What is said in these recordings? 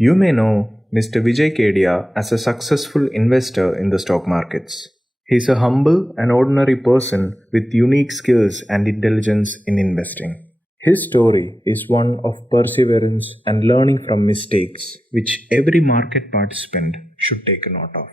You may know Mr. Vijay Kedia as a successful investor in the stock markets. He is a humble and ordinary person with unique skills and intelligence in investing. His story is one of perseverance and learning from mistakes, which every market participant should take note of.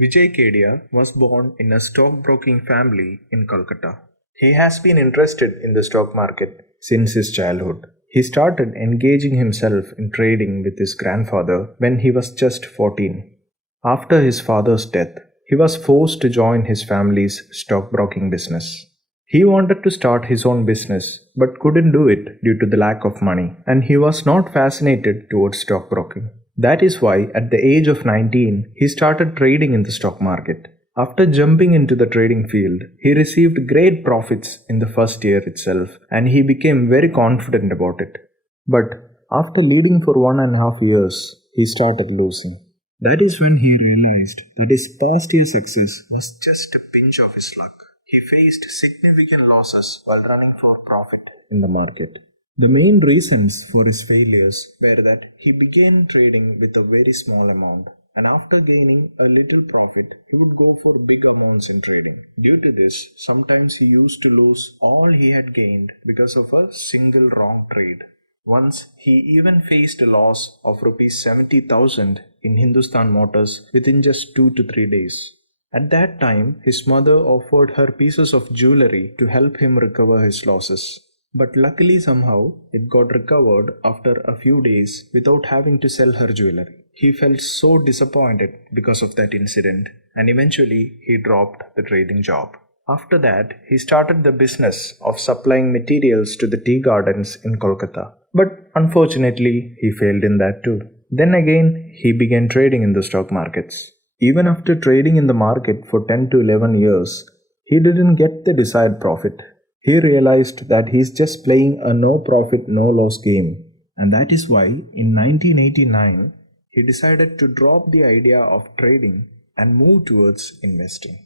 Vijay Kedia was born in a stockbroking family in Kolkata. He has been interested in the stock market since his childhood. He started engaging himself in trading with his grandfather when he was just 14. After his father's death, he was forced to join his family's stockbroking business. He wanted to start his own business but couldn't do it due to the lack of money, and he was not fascinated towards stockbroking. That is why, at the age of 19, he started trading in the stock market. After jumping into the trading field, he received great profits in the first year itself, and he became very confident about it. But after leading for 1.5 years, he started losing. That is when he realized that his past year success was just a pinch of his luck. He faced significant losses while running for profit in the market. The main reasons for his failures were that he began trading with a very small amount, and after gaining a little profit, he would go for big amounts in trading. Due to this, sometimes he used to lose all he had gained because of a single wrong trade. Once, he even faced a loss of Rs 70,000 in Hindustan Motors within just 2 to 3 days. At that time, his mother offered her pieces of jewelry to help him recover his losses. But luckily somehow, it got recovered after a few days without having to sell her jewelry. He felt so disappointed because of that incident, and eventually he dropped the trading job. After that, he started the business of supplying materials to the tea gardens in Kolkata. But unfortunately, he failed in that too. Then again, he began trading in the stock markets. Even after trading in the market for 10 to 11 years, he didn't get the desired profit. He realized that he's just playing a no profit, no loss game. And that is why in 1989, he decided to drop the idea of trading and move towards investing.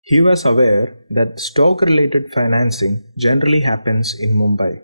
He was aware that stock-related financing generally happens in Mumbai.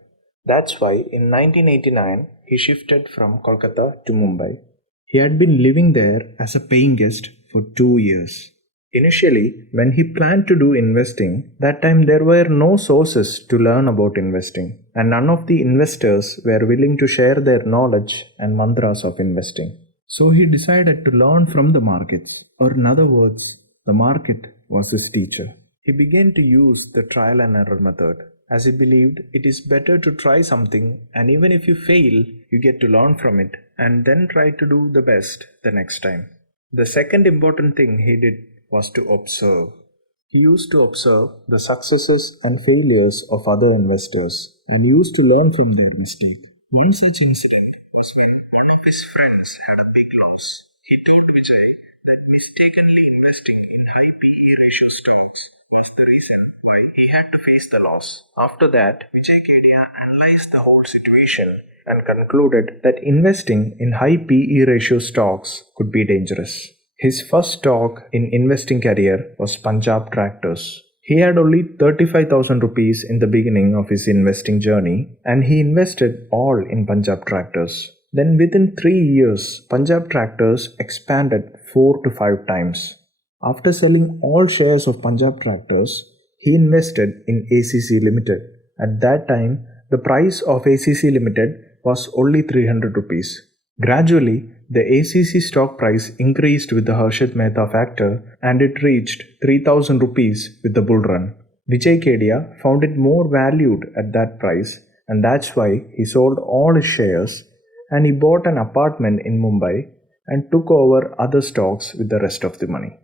That's why in 1989, he shifted from Kolkata to Mumbai. He had been living there as a paying guest for 2 years. Initially, when he planned to do investing, that time there were no sources to learn about investing, and none of the investors were willing to share their knowledge and mantras of investing. So he decided to learn from the markets, or in other words, the market was his teacher. He began to use the trial and error method, as he believed it is better to try something, and even if you fail, you get to learn from it and then try to do the best the next time. The second important thing he did was to observe. He used to observe the successes and failures of other investors and used to learn from their mistake. One such incident was when one of his friends had a big loss. He told Vijay that mistakenly investing in high PE ratio stocks was the reason why he had to face the loss. After that, Vijay Kedia analyzed the whole situation and concluded that investing in high PE ratio stocks could be dangerous. His first stock in investing career was Punjab Tractors. He had only 35,000 rupees in the beginning of his investing journey, and he invested all in Punjab Tractors. Then within 3 years, Punjab Tractors expanded 4 to 5 times. After selling all shares of Punjab Tractors, he invested in ACC Limited. At that time, the price of ACC Limited was only 300 rupees. Gradually, the ACC stock price increased with the Harshad Mehta factor, and it reached 3,000 rupees with the bull run. Vijay Kedia found it more valued at that price, and that's why he sold all his shares and he bought an apartment in Mumbai and took over other stocks with the rest of the money.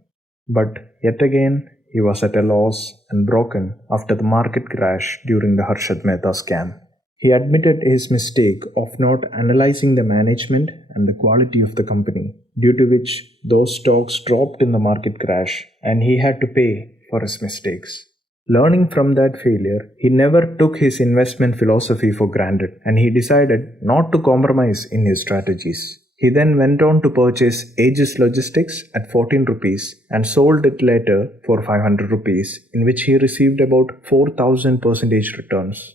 But yet again, he was at a loss and broken after the market crash during the Harshad Mehta scam. He admitted his mistake of not analyzing the management and the quality of the company, due to which those stocks dropped in the market crash and he had to pay for his mistakes. Learning from that failure, he never took his investment philosophy for granted and he decided not to compromise in his strategies. He then went on to purchase Aegis Logistics at 14 rupees and sold it later for 500 rupees, in which he received about 4,000% returns.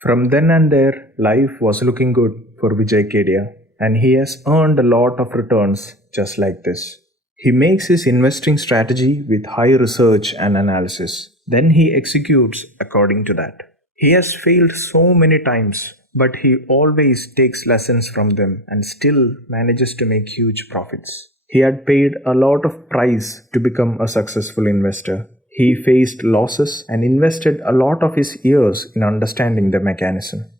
From then and there, life was looking good for Vijay Kedia. and he has earned a lot of returns just like this. He makes his investing strategy with high research and analysis. Then he executes according to that. He has failed so many times, but he always takes lessons from them and still manages to make huge profits. He had paid a lot of price to become a successful investor. He faced losses and invested a lot of his years in understanding the mechanism.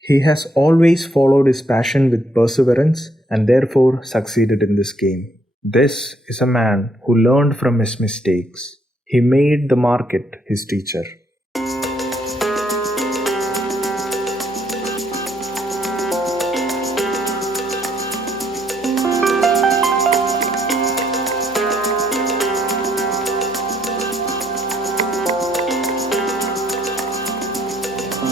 He has always followed his passion with perseverance and therefore succeeded in this game. This is a man who learned from his mistakes. He made the market his teacher.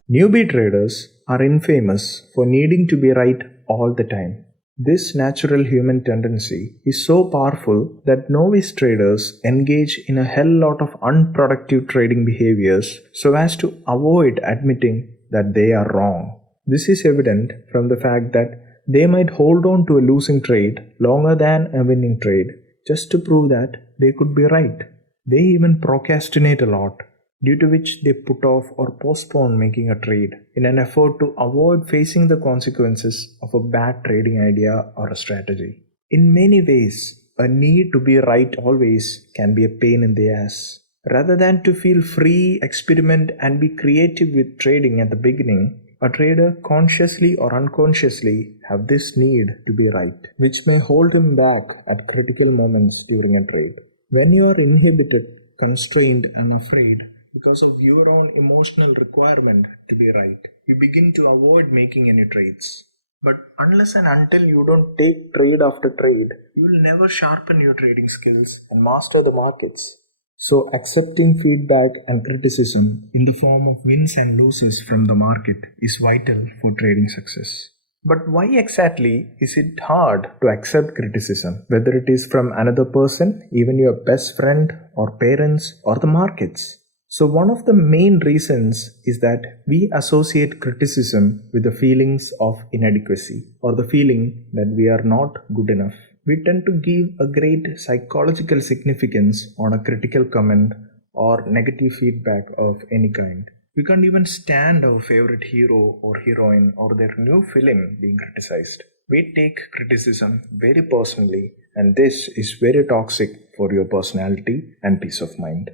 Newbie traders are infamous for needing to be right all the time. This natural human tendency is so powerful that novice traders engage in a hell lot of unproductive trading behaviors so as to avoid admitting that they are wrong. This is evident from the fact that they might hold on to a losing trade longer than a winning trade just to prove that they could be right. They even procrastinate a lot, due to which they put off or postpone making a trade in an effort to avoid facing the consequences of a bad trading idea or a strategy. In many ways, a need to be right always can be a pain in the ass. Rather than to feel free, experiment and be creative with trading at the beginning, a trader consciously or unconsciously have this need to be right, which may hold him back at critical moments during a trade. When you are inhibited, constrained and afraid, because of your own emotional requirement to be right, you begin to avoid making any trades. But unless and until you don't take trade after trade, you will never sharpen your trading skills and master the markets. So accepting feedback and criticism in the form of wins and losses from the market is vital for trading success. But why exactly is it hard to accept criticism, whether it is from another person, even your best friend or parents or the markets? So one of the main reasons is that we associate criticism with the feelings of inadequacy or the feeling that we are not good enough. We tend to give a great psychological significance on a critical comment or negative feedback of any kind. We can't even stand our favorite hero or heroine or their new film being criticized. We take criticism very personally, and this is very toxic for your personality and peace of mind.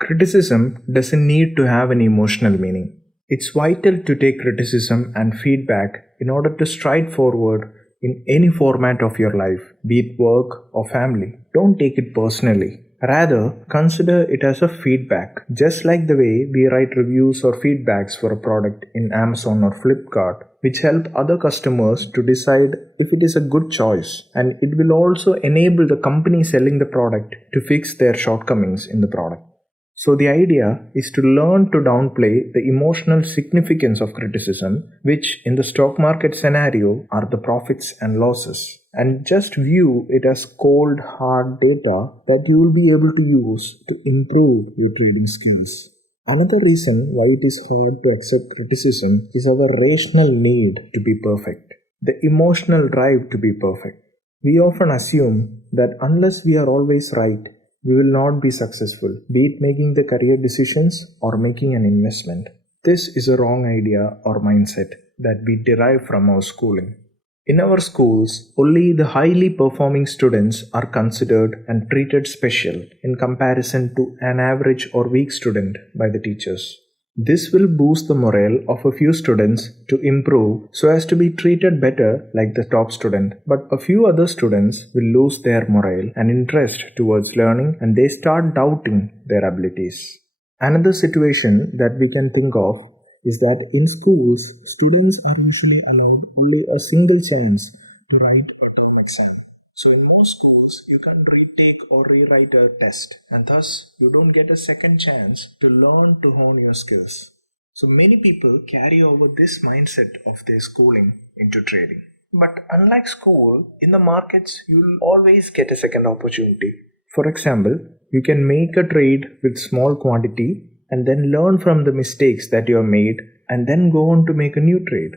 Criticism doesn't need to have an emotional meaning. It's vital to take criticism and feedback in order to stride forward in any format of your life, be it work or family. Don't take it personally. Rather, consider it as a feedback. Just like the way we write reviews or feedbacks for a product in Amazon or Flipkart, which help other customers to decide if it is a good choice, and it will also enable the company selling the product to fix their shortcomings in the product. So the idea is to learn to downplay the emotional significance of criticism, which in the stock market scenario are the profits and losses, and just view it as cold, hard data that you will be able to use to improve your trading skills. Another reason why it is hard to accept criticism is our rational need to be perfect, the emotional drive to be perfect. We often assume that unless we are always right, we will not be successful, be it making the career decisions or making an investment. This is a wrong idea or mindset that we derive from our schooling. In our schools, only the highly performing students are considered and treated special in comparison to an average or weak student by the teachers. This will boost the morale of a few students to improve so as to be treated better like the top student. But a few other students will lose their morale and interest towards learning, and they start doubting their abilities. Another situation that we can think of is that in schools, students are usually allowed only a single chance to write a term exam. So in most schools, you can't retake or rewrite a test, and thus you don't get a second chance to learn to hone your skills. So many people carry over this mindset of their schooling into trading. But unlike school, in the markets, you'll always get a second opportunity. For example, you can make a trade with small quantity and then learn from the mistakes that you have made and then go on to make a new trade.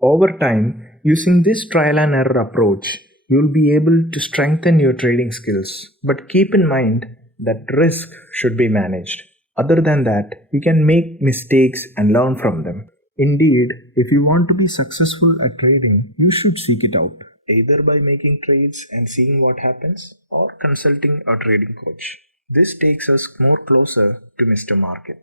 Over time, Using this trial and error approach, you will be able to strengthen your trading skills. But keep in mind that risk should be managed. Other than that, you can make mistakes and learn from them. Indeed, if you want to be successful at trading, you should seek it out, either by making trades and seeing what happens or consulting a trading coach. This takes us more closer to Mr. Market.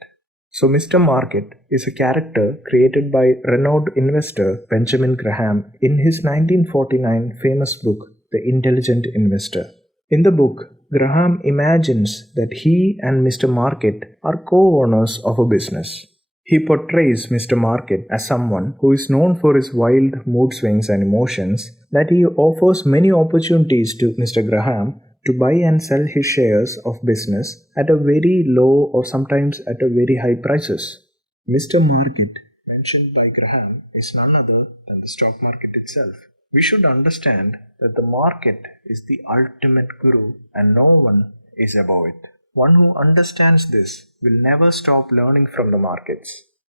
So Mr. Market is a character created by renowned investor Benjamin Graham in his 1949 famous book, The Intelligent Investor. In the book, Graham imagines that he and Mr. Market are co-owners of a business. He portrays Mr. Market as someone who is known for his wild mood swings and emotions, that he offers many opportunities to Mr. Graham to buy and sell his shares of business at a very low or sometimes at a very high prices. Mr. Market, mentioned by Graham, is none other than the stock market itself. We should understand that the market is the ultimate guru and no one is above it. One who understands this will never stop learning from the markets.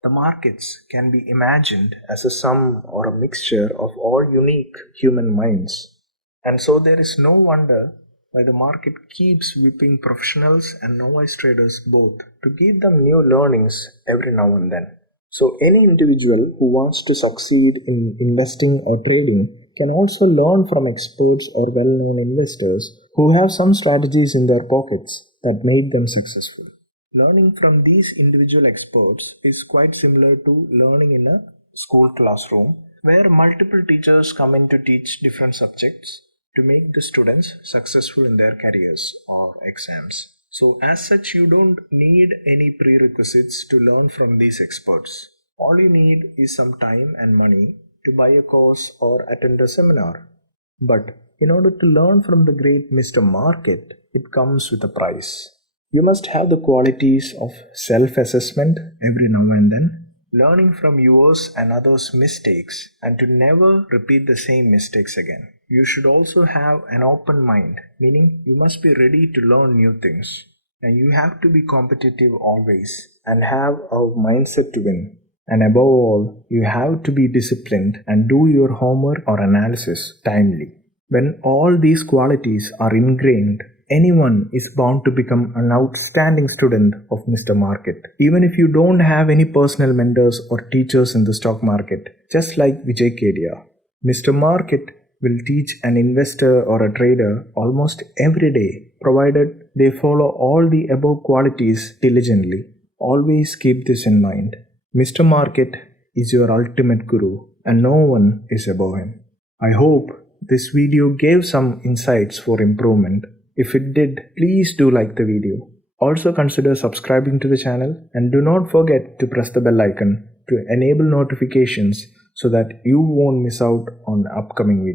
The markets can be imagined as a sum or a mixture of all unique human minds. And so there is no wonder why the market keeps whipping professionals and novice traders both to give them new learnings every now and then. So any individual who wants to succeed in investing or trading can also learn from experts or well-known investors who have some strategies in their pockets that made them successful. Learning from these individual experts is quite similar to learning in a school classroom where multiple teachers come in to teach different subjects to make the students successful in their careers or exams. So as such, you don't need any prerequisites to learn from these experts. All you need is some time and money to buy a course or attend a seminar. But in order to learn from the great Mr. Market, it comes with a price. You must have the qualities of self-assessment every now and then, learning from yours and others' mistakes, and to never repeat the same mistakes again. You should also have an open mind, meaning you must be ready to learn new things. And you have to be competitive always and have a mindset to win. And above all, you have to be disciplined and do your homework or analysis timely. When all these qualities are ingrained, anyone is bound to become an outstanding student of Mr. Market. Even if you don't have any personal mentors or teachers in the stock market, just like Vijay Kedia, Mr. Market will teach an investor or a trader almost every day, provided they follow all the above qualities diligently. Always keep this in mind. Mr. Market is your ultimate guru and no one is above him. I hope this video gave some insights for improvement. If it did, please do like the video. Also consider subscribing to the channel and do not forget to press the bell icon to enable notifications so that you won't miss out on upcoming videos.